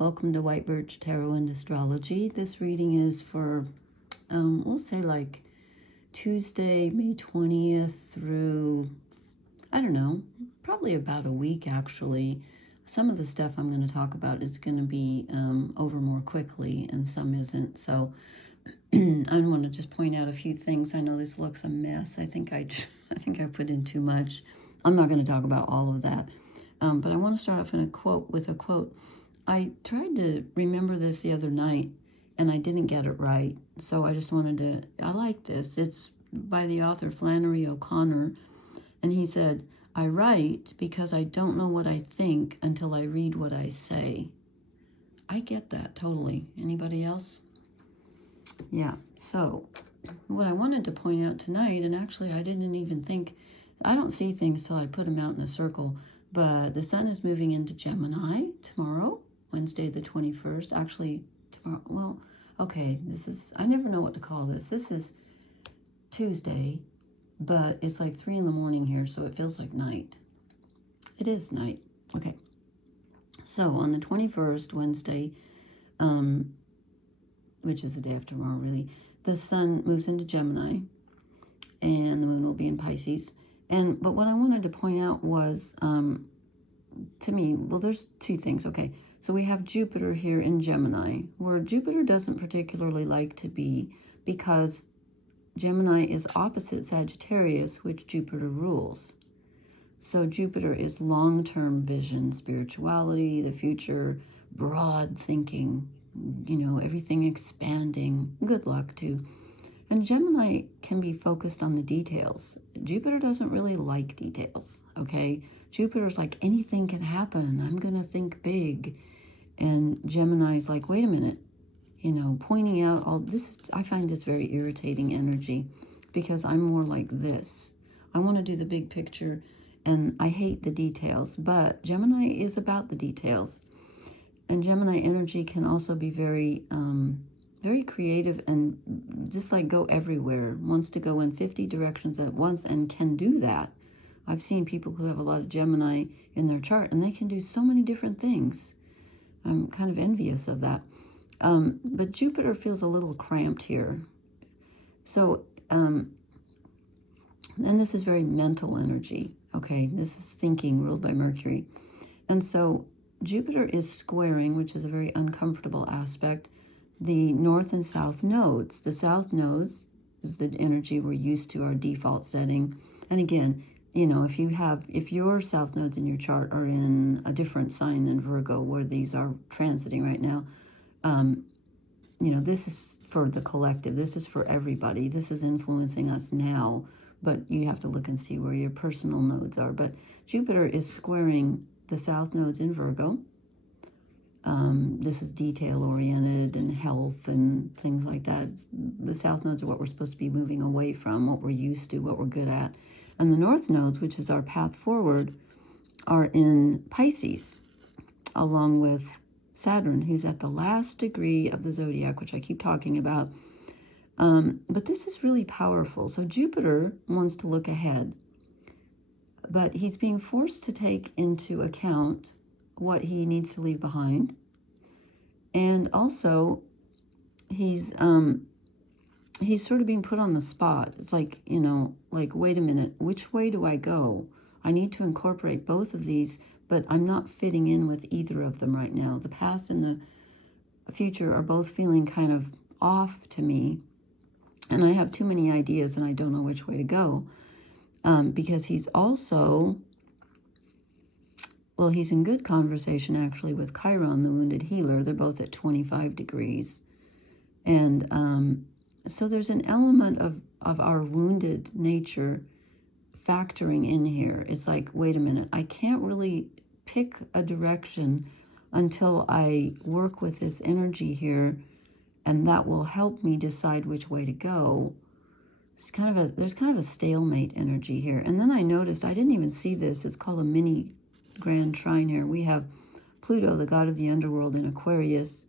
Welcome to White Birch Tarot and Astrology. This reading is for, we'll say like Tuesday, May 20th through, I don't know, probably about a week actually. Some of the stuff I'm going to talk about is going to be over more quickly and some isn't. So I want to just point out a few things. I know this looks a mess. I think I put in too much. I'm not going to talk about all of that. But I want to start off with a quote. I tried to remember this the other night, and I didn't get it right. So I just wanted to, I like this. It's by the author Flannery O'Connor, and he said, "I write because I don't know what I think until I read what I say." I get that totally. Anybody else? Yeah, so what I wanted to point out tonight, and actually I didn't even think, I don't see things till I put them out in a circle, but the sun is moving into Gemini tomorrow, Wednesday the 21st. Actually, tomorrow, well, okay, this is, I never know what to call this. This is Tuesday, but it's like 3 in the morning here, so it feels like night. It is night. Okay. So on the 21st, Wednesday, which is the day after tomorrow, really, the sun moves into Gemini, and the moon will be in Pisces. But what I wanted to point out was, to me, well, there's two things. Okay, so we have Jupiter here in Gemini, where Jupiter doesn't particularly like to be, because Gemini is opposite Sagittarius, which Jupiter rules. So Jupiter is long-term vision, spirituality, the future, broad thinking, you know, everything expanding. Good luck too. And Gemini can be focused on the details. Jupiter doesn't really like details, okay? Jupiter's like, anything can happen. I'm going to think big. And Gemini's like, wait a minute, you know, pointing out all this. I find this very irritating energy because I'm more like this. I want to do the big picture and I hate the details, but Gemini is about the details. And Gemini energy can also be very, very creative and just like go everywhere, wants to go in 50 directions at once and can do that. I've seen people who have a lot of Gemini in their chart and they can do so many different things. I'm kind of envious of that. But Jupiter feels a little cramped here. So, and this is very mental energy, okay? This is thinking ruled by Mercury. And so Jupiter is squaring, which is a very uncomfortable aspect, the north and south nodes. The south nodes is the energy we're used to, our default setting. And again, you know, if your south nodes in your chart are in a different sign than Virgo, where these are transiting right now, you know, this is for the collective. This is for everybody. This is influencing us now, but you have to look and see where your personal nodes are. But Jupiter is squaring the south nodes in Virgo. This is detail-oriented and health and things like that. The south nodes are what we're supposed to be moving away from, what we're used to, what we're good at. And the north nodes, which is our path forward, are in Pisces, along with Saturn, who's at the last degree of the zodiac, which I keep talking about. But this is really powerful. So Jupiter wants to look ahead, but he's being forced to take into account what he needs to leave behind. And also, he's sort of being put on the spot. It's like, you know, like, wait a minute, which way do I go? I need to incorporate both of these, but I'm not fitting in with either of them right now. The past and the future are both feeling kind of off to me. And I have too many ideas and I don't know which way to go. Because he's also, well, he's in good conversation actually with Chiron, the wounded healer. They're both at 25 degrees. And so there's an element of our wounded nature factoring in here. It's like, wait a minute, I can't really pick a direction until I work with this energy here, and that will help me decide which way to go. It's kind of there's kind of a stalemate energy here. And then I noticed, I didn't even see this, it's called a mini grand trine here. We have Pluto, the god of the underworld in Aquarius,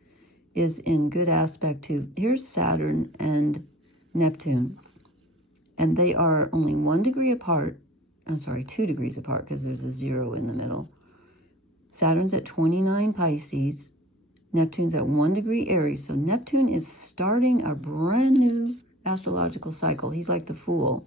is in good aspect to, here's Saturn and Neptune. And they are only 1 degree apart. I'm sorry, 2 degrees apart because there's a 0 in the middle. Saturn's at 29 Pisces Neptune's at 1 degree Aries. So Neptune is starting a brand new astrological cycle. He's like the Fool.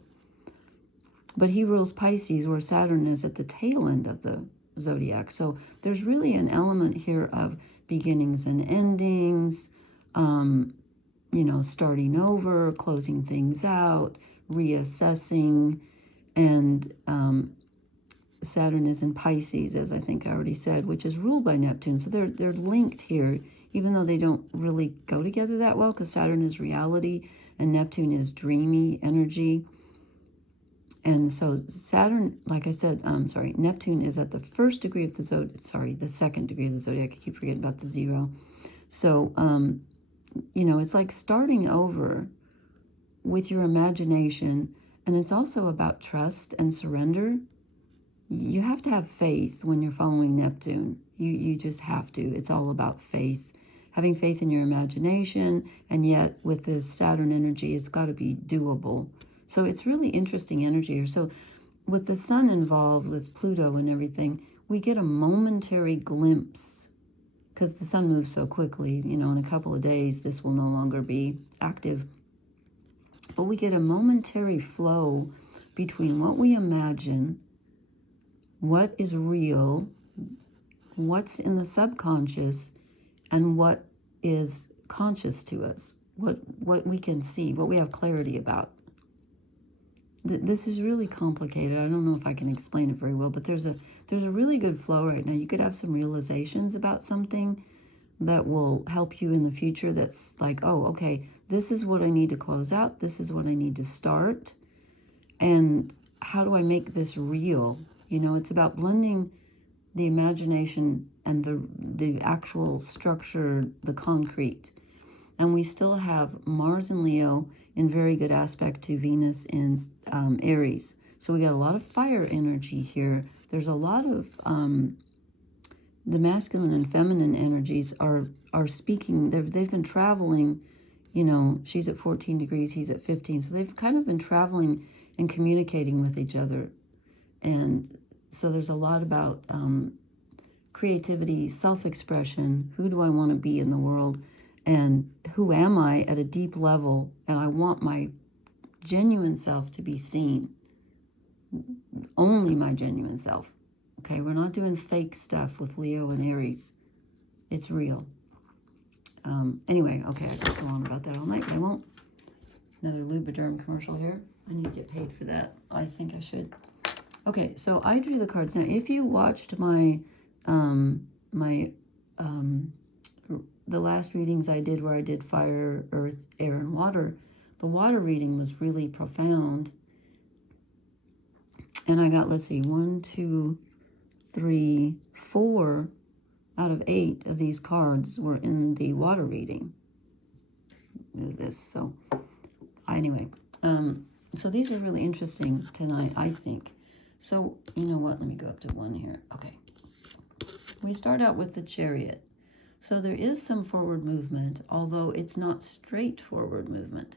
But he rules Pisces, where Saturn is at the tail end of the zodiac. So there's really an element here of beginnings and endings, you know, starting over, closing things out, reassessing, and Saturn is in Pisces, as I think I already said, which is ruled by Neptune. So they're linked here, even though they don't really go together that well, because Saturn is reality and Neptune is dreamy energy. And so Saturn, like I said, Neptune is at the 1st degree of the zodiac, the 2nd degree of the zodiac. I keep forgetting about the 0. So, you know, it's like starting over with your imagination. And it's also about trust and surrender. You have to have faith when you're following Neptune. You just have to. It's all about faith. Having faith in your imagination. And yet with this Saturn energy, it's got to be doable. So it's really interesting energy here. So with the sun involved, with Pluto and everything, we get a momentary glimpse, because the sun moves so quickly. You know, in a couple of days, this will no longer be active. But we get a momentary flow between what we imagine, what is real, what's in the subconscious, and what is conscious to us, what we can see, what we have clarity about. This is really complicated. I don't know if I can explain it very well, but there's a really good flow right now. You could have some realizations about something that will help you in the future. That's like, oh, okay, this is what I need to close out. This is what I need to start. And how do I make this real? You know, it's about blending the imagination and the actual structure, the concrete. And we still have Mars and Leo in very good aspect to Venus in Aries. So we got a lot of fire energy here. There's a lot of the masculine and feminine energies are speaking. They've been traveling, you know, she's at 14 degrees, he's at 15. So they've kind of been traveling and communicating with each other. And so there's a lot about creativity, self-expression. Who do I want to be in the world? And who am I at a deep level? And I want my genuine self to be seen. Only my genuine self. Okay, we're not doing fake stuff with Leo and Aries. It's real. Anyway, okay, I could go on about that all night, but I won't. Another Lubriderm commercial here. I need to get paid for that. I think I should. Okay, so I drew the cards. Now, if you watched my the last readings I did, where I did fire, earth, air, and water, the water reading was really profound. And I got, let's see, 1, 2, 3, 4 out of 8 of these cards were in the water reading. This, so anyway, so these are really interesting tonight, I think. So, you know what? Let me go up to 1 here. Okay. We start out with the Chariot. So there is some forward movement, although it's not straight forward movement.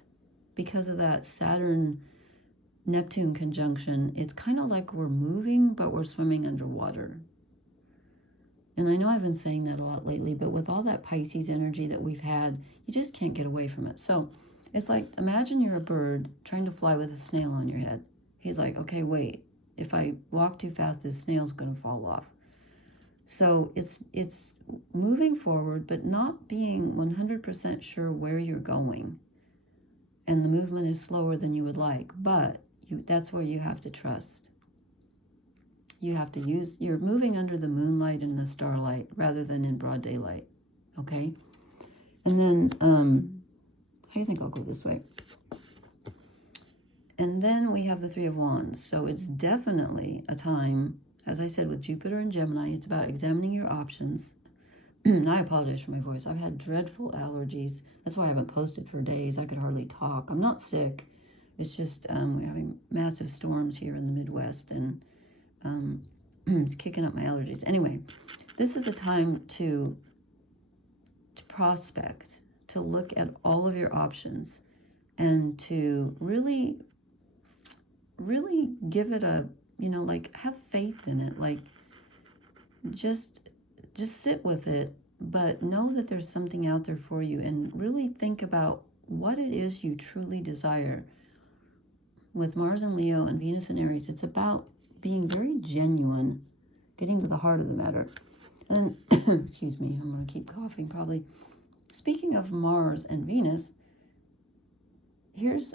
Because of that Saturn-Neptune conjunction, it's kind of like we're moving, but we're swimming underwater. And I know I've been saying that a lot lately, but with all that Pisces energy that we've had, you just can't get away from it. So it's like, imagine you're a bird trying to fly with a snail on your head. He's like, okay, wait. If I walk too fast, this snail's going to fall off. So it's moving forward, but not being 100% sure where you're going. And the movement is slower than you would like, but that's where you have to trust. You have to you're moving under the moonlight and the starlight rather than in broad daylight, okay? And then, I think I'll go this way. And then we have the Three of Wands. So it's definitely a time, as I said, with Jupiter and Gemini, it's about examining your options. And I apologize for my voice. I've had dreadful allergies. That's why I haven't posted for days. I could hardly talk. I'm not sick. It's just we're having massive storms here in the Midwest, and it's kicking up my allergies. Anyway, this is a time to prospect, to look at all of your options, and to really give it a, you know, like, have faith in it. Like, just sit with it but know that there's something out there for you, and really think about what it is you truly desire. With Mars and Leo and Venus and Aries, it's about being very genuine, getting to the heart of the matter. And excuse me, I'm going to keep coughing probably. Speaking of Mars and Venus, here's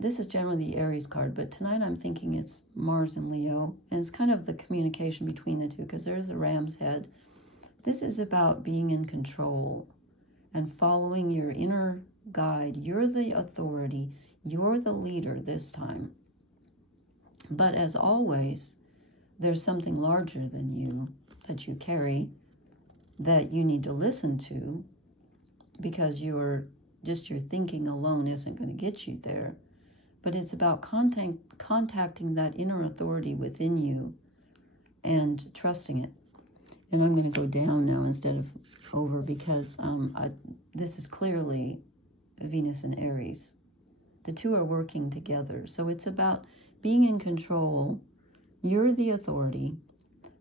this is generally the Aries card, but tonight I'm thinking it's Mars and Leo, and it's kind of the communication between the two, because there's a ram's head. This is about being in control and following your inner guide. You're the authority, you're the leader this time. But as always, there's something larger than you that you carry that you need to listen to, because your thinking alone isn't going to get you there. But it's about contacting that inner authority within you and trusting it. And I'm going to go down now instead of over, because this is clearly Venus and Aries. The two are working together. So it's about being in control. You're the authority,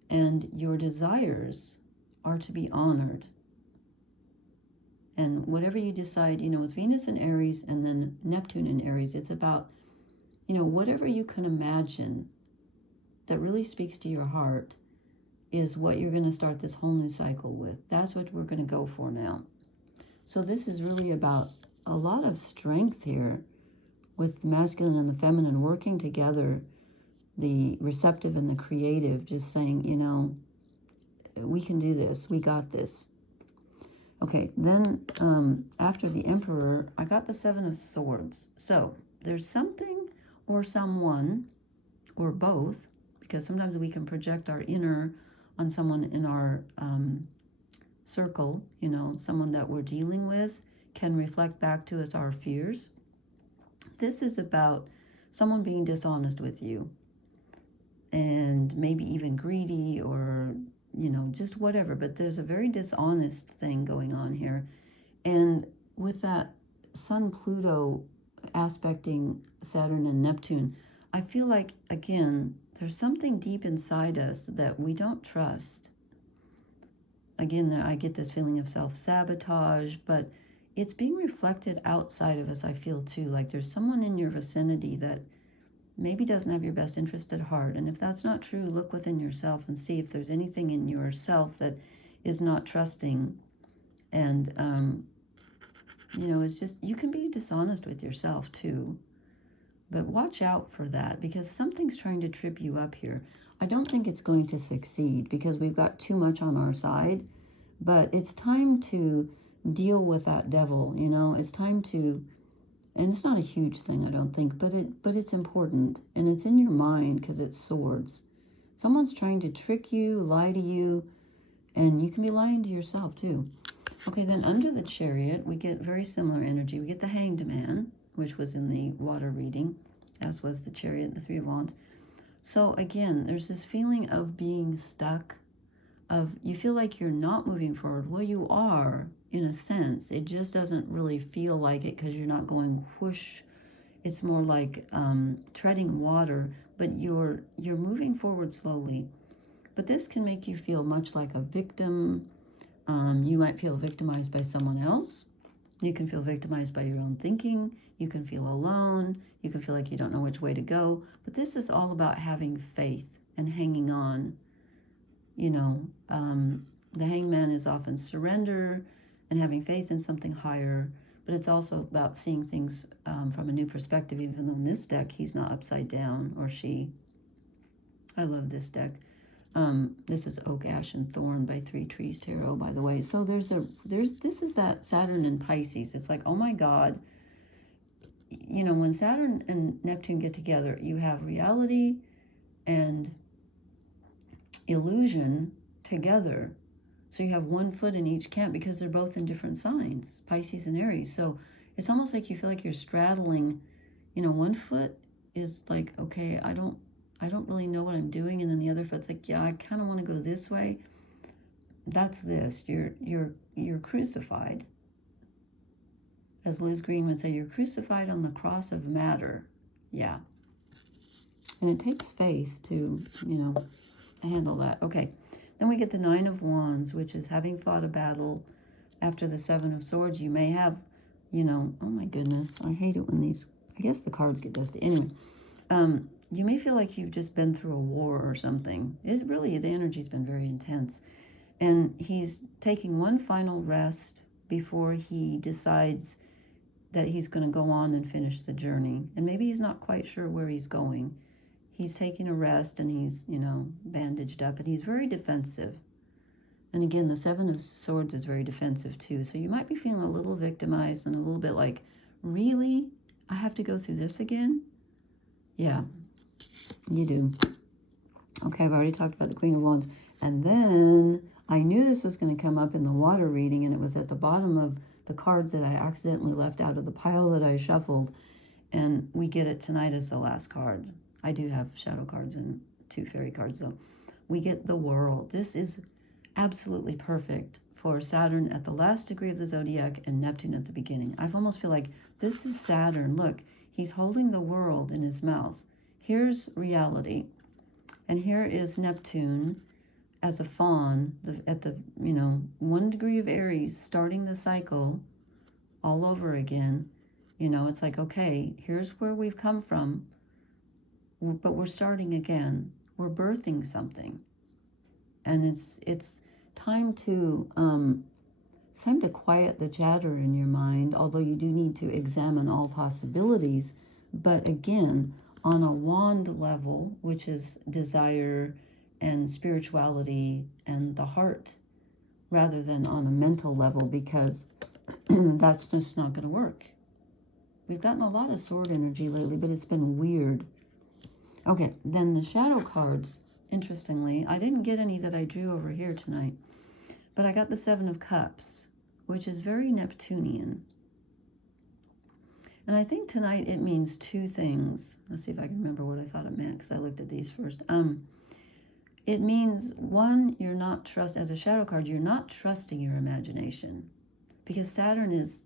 and your desires are to be honored. And whatever you decide, with Venus and Aries and then Neptune and Aries, it's about, whatever you can imagine that really speaks to your heart is what you're going to start this whole new cycle with. That's what we're going to go for now. So this is really about a lot of strength here, with the masculine and the feminine working together, the receptive and the creative, just saying, we can do this, we got this. Okay, then after the Emperor, I got the Seven of Swords. So there's something or someone, or both, because sometimes we can project our inner on someone in our circle, someone that we're dealing with can reflect back to us our fears. This is about someone being dishonest with you, and maybe even greedy, or just whatever, but there's a very dishonest thing going on here. And with that Sun-Pluto aspecting Saturn and Neptune, I feel like, again, there's something deep inside us that we don't trust. Again, I get this feeling of self-sabotage, but it's being reflected outside of us, I feel, too. Like there's someone in your vicinity that maybe doesn't have your best interest at heart. And if that's not true, look within yourself and see if there's anything in yourself that is not trusting. And, it's just, you can be dishonest with yourself too. But watch out for that, because something's trying to trip you up here. I don't think it's going to succeed, because we've got too much on our side. But it's time to deal with that devil, It's time to... And it's not a huge thing, I don't think, but it's important, and it's in your mind because it's swords. Someone's trying to trick you, lie to you, and you can be lying to yourself too. Okay, then under the Chariot, we get very similar energy. We get the Hanged Man, which was in the water reading, as was the Chariot, the Three of Wands. So again, there's this feeling of being stuck, of you feel like you're not moving forward. Well, you are, in a sense. It just doesn't really feel like it because you're not going whoosh. It's more like treading water, but you're moving forward slowly. But this can make you feel much like a victim. You might feel victimized by someone else. You can feel victimized by your own thinking. You can feel alone. You can feel like you don't know which way to go. But this is all about having faith and hanging on. The hangman is often surrender and having faith in something higher, but it's also about seeing things from a new perspective, even though in this deck he's not upside down, or she. I love this deck. This is Oak, Ash, and Thorn by Three Trees Tarot, by the way. So this is that Saturn and Pisces. It's like, oh my God, when Saturn and Neptune get together, you have reality and illusion together. So you have one foot in each camp, because they're both in different signs, Pisces and Aries. So it's almost like you feel like you're straddling, one foot is like, okay, I don't really know what I'm doing. And then the other foot's like, yeah, I kind of want to go this way. That's this. You're crucified. As Liz Green would say, you're crucified on the cross of matter. Yeah. And it takes faith to, handle that. Okay. Then we get the Nine of Wands, which is having fought a battle after the Seven of Swords. You may have, you know, oh my goodness, I hate it when these, I guess the cards get dusty. Anyway, you may feel like you've just been through a war or something. It really, the energy's been very intense. And he's taking one final rest before he decides that he's going to go on and finish the journey. And maybe he's not quite sure where he's going. He's taking a rest and he's, you know, bandaged up, and he's very defensive. And again, the Seven of Swords is very defensive too. So you might be feeling a little victimized and a little bit like, really? I have to go through this again? Yeah, you do. Okay, I've already talked about the Queen of Wands. And then I knew this was going to come up in the water reading, and it was at the bottom of the cards that I accidentally left out of the pile that I shuffled. And we get it tonight as the last card. I do have shadow cards and 2 fairy cards, though. We get the World. This is absolutely perfect for Saturn at the last degree of the zodiac and Neptune at the beginning. I almost feel like this is Saturn. Look, he's holding the world in his mouth. Here's reality. And here is Neptune as a fawn at the, you know, 1 degree of Aries, starting the cycle all over again. You know, it's like, okay, here's where we've come from, but we're starting again. We're birthing something. And it's time to quiet the chatter in your mind, although you do need to examine all possibilities. But again, on a wand level, which is desire and spirituality and the heart, rather than on a mental level, because that's just not going to work. We've gotten a lot of sword energy lately, but it's been weird. Okay, then the shadow cards, interestingly, I didn't get any that I drew over here tonight, but I got the Seven of Cups, which is very Neptunian. And I think tonight it means 2 things. Let's see if I can remember what I thought it meant, because I looked at these first. It means, one, you're not as a shadow card, you're not trusting your imagination. Because Saturn is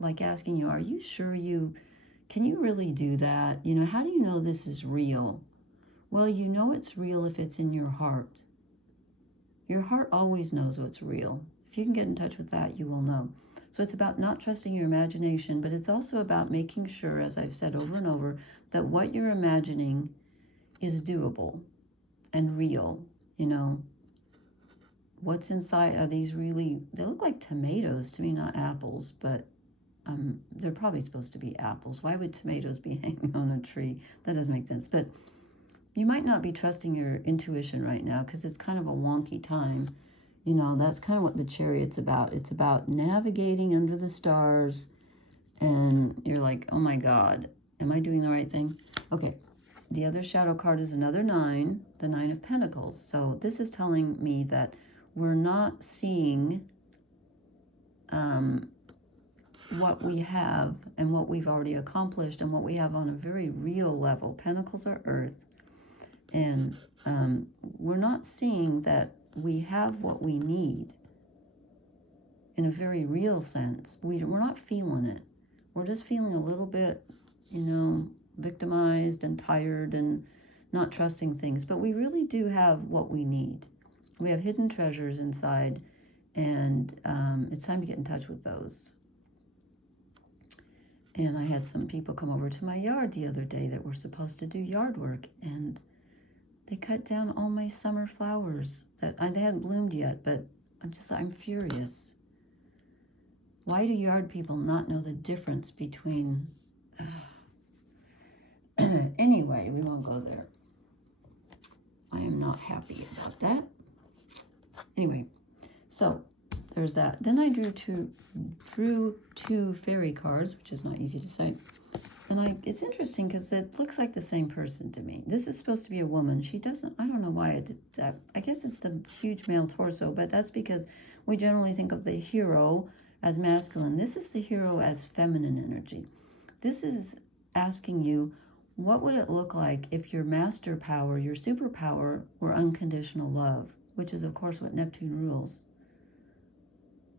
like asking you, are you sure can you really do that? You know, how do you know this is real? Well, you know it's real if it's in your heart. Your heart always knows what's real. If you can get in touch with that, you will know. So it's about not trusting your imagination, but it's also about making sure, as I've said over and over, that what you're imagining is doable and real. You know, what's inside are these really, they look like tomatoes to me, not apples, but they're probably supposed to be apples. Why would tomatoes be hanging on a tree? That doesn't make sense. But you might not be trusting your intuition right now because it's kind of a wonky time. You know, that's kind of what the Chariot's about. It's about navigating under the stars, and you're like, oh my God, am I doing the right thing? Okay, the other shadow card is another 9, the 9 of Pentacles. So this is telling me that we're not seeing what we have and what we've already accomplished and what we have on a very real level. Pentacles are earth, and we're not seeing that we have what we need in a very real sense. We're not feeling it. We're just feeling a little bit, you know, victimized and tired and not trusting things. But we really do have what we need. We have hidden treasures inside, and it's time to get in touch with those. And I had some people come over to my yard the other day that were supposed to do yard work, and they cut down all my summer flowers that they hadn't bloomed yet, but I'm furious. Why do yard people not know the difference between... Anyway, we won't go there. I am not happy about that. Anyway, so there's that. Then I drew two fairy cards, which is not easy to say. And it's interesting because it looks like the same person to me. This is supposed to be a woman. She doesn't, I don't know why I did that. I guess it's the huge male torso, but that's because we generally think of the hero as masculine. This is the hero as feminine energy. This is asking you, what would it look like if your master power, your superpower, were unconditional love, which is, of course, what Neptune rules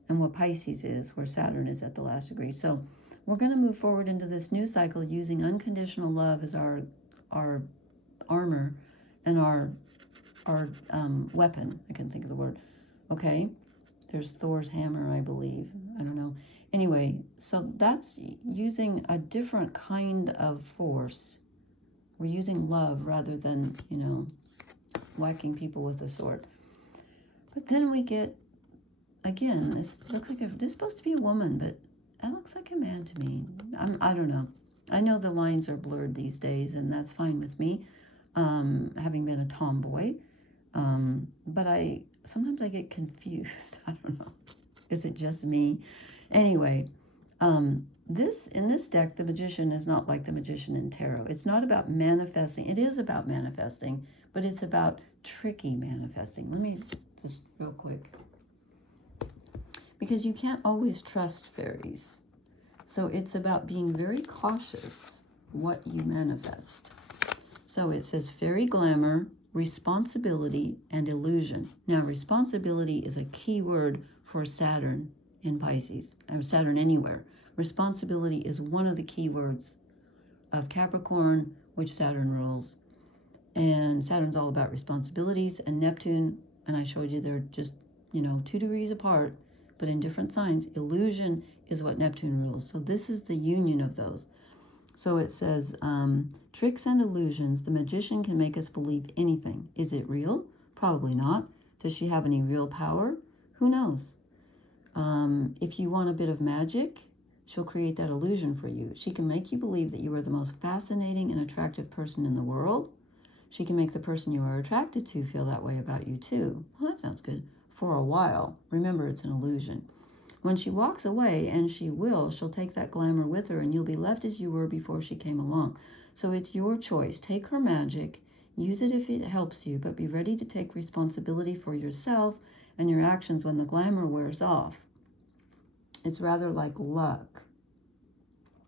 and what Pisces is, where Saturn is at the last degree. So we're going to move forward into this new cycle using unconditional love as our armor and our weapon. I couldn't think of the word. Okay. There's Thor's hammer, I believe. I don't know. Anyway, so that's using a different kind of force. We're using love rather than, you know, whacking people with a sword. But then we get, again, this looks like this is supposed to be a woman, but that looks like a man to me. I don't know. I know the lines are blurred these days, and that's fine with me, having been a tomboy. But sometimes I get confused. I don't know. Is it just me? Anyway, in this deck, the Magician is not like the Magician in Tarot. It's not about manifesting. It is about manifesting, but it's about tricky manifesting. Let me just real quick. Because you can't always trust fairies. So it's about being very cautious what you manifest. So it says fairy glamour, responsibility, and illusion. Now, responsibility is a key word for Saturn in Pisces, or Saturn anywhere. Responsibility is one of the key words of Capricorn, which Saturn rules. And Saturn's all about responsibilities, and Neptune, and I showed you they're just, you know, 2 degrees apart, but in different signs. Illusion is what Neptune rules. So this is the union of those. So it says, tricks and illusions. The magician can make us believe anything. Is it real? Probably not. Does she have any real power? Who knows? If you want a bit of magic, she'll create that illusion for you. She can make you believe that you are the most fascinating and attractive person in the world. She can make the person you are attracted to feel that way about you too. Well, that sounds good. For a while. Remember, it's an illusion. When she walks away, and she'll take that glamour with her, and you'll be left as you were before she came along. So it's your choice. Take her magic, use it if it helps you, but be ready to take responsibility for yourself and your actions when the glamour wears off. It's rather like luck.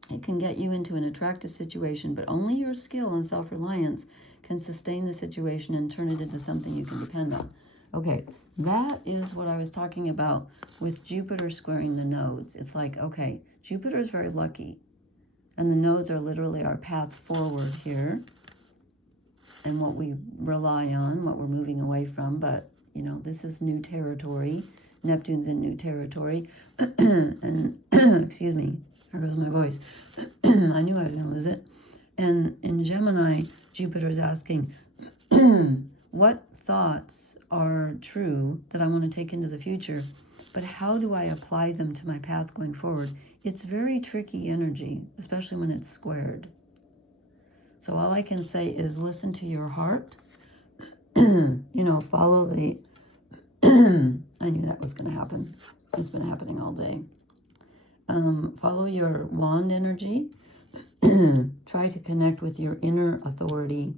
It can get you into an attractive situation, but only your skill and self-reliance can sustain the situation and turn it into something you can depend on. Okay, that is what I was talking about with Jupiter squaring the nodes. It's like, okay, Jupiter is very lucky, and the nodes are literally our path forward here, and what we rely on, what we're moving away from. But, you know, this is new territory. Neptune's in new territory. And, excuse me, there goes my voice. I knew I was going to lose it. And in Gemini, Jupiter's asking, what thoughts are true that I want to take into the future, but how do I apply them to my path going forward? It's very tricky energy, especially when it's squared. So all I can say is listen to your heart. You know, follow the... I knew that was going to happen. It's been happening all day. Follow your wand energy. Try to connect with your inner authority,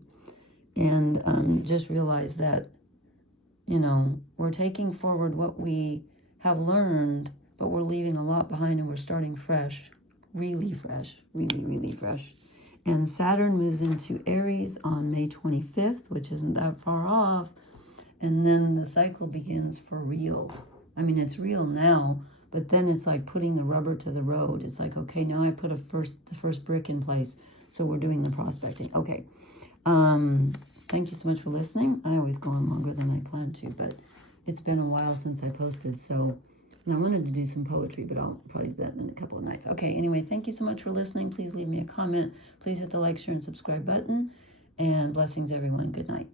and just realize that, you know, we're taking forward what we have learned, but we're leaving a lot behind, and we're starting fresh, really fresh, really, really fresh. And Saturn moves into Aries on May 25th, which isn't that far off. And then the cycle begins for real. I mean, it's real now, but then it's like putting the rubber to the road. It's like, okay, now I put the first brick in place. So we're doing the prospecting. Okay. Thank you so much for listening. I always go on longer than I plan to, but it's been a while since I posted. So, and I wanted to do some poetry, but I'll probably do that in a couple of nights. Okay. Anyway, thank you so much for listening. Please leave me a comment. Please hit the like, share, and subscribe button. And blessings, everyone. Good night.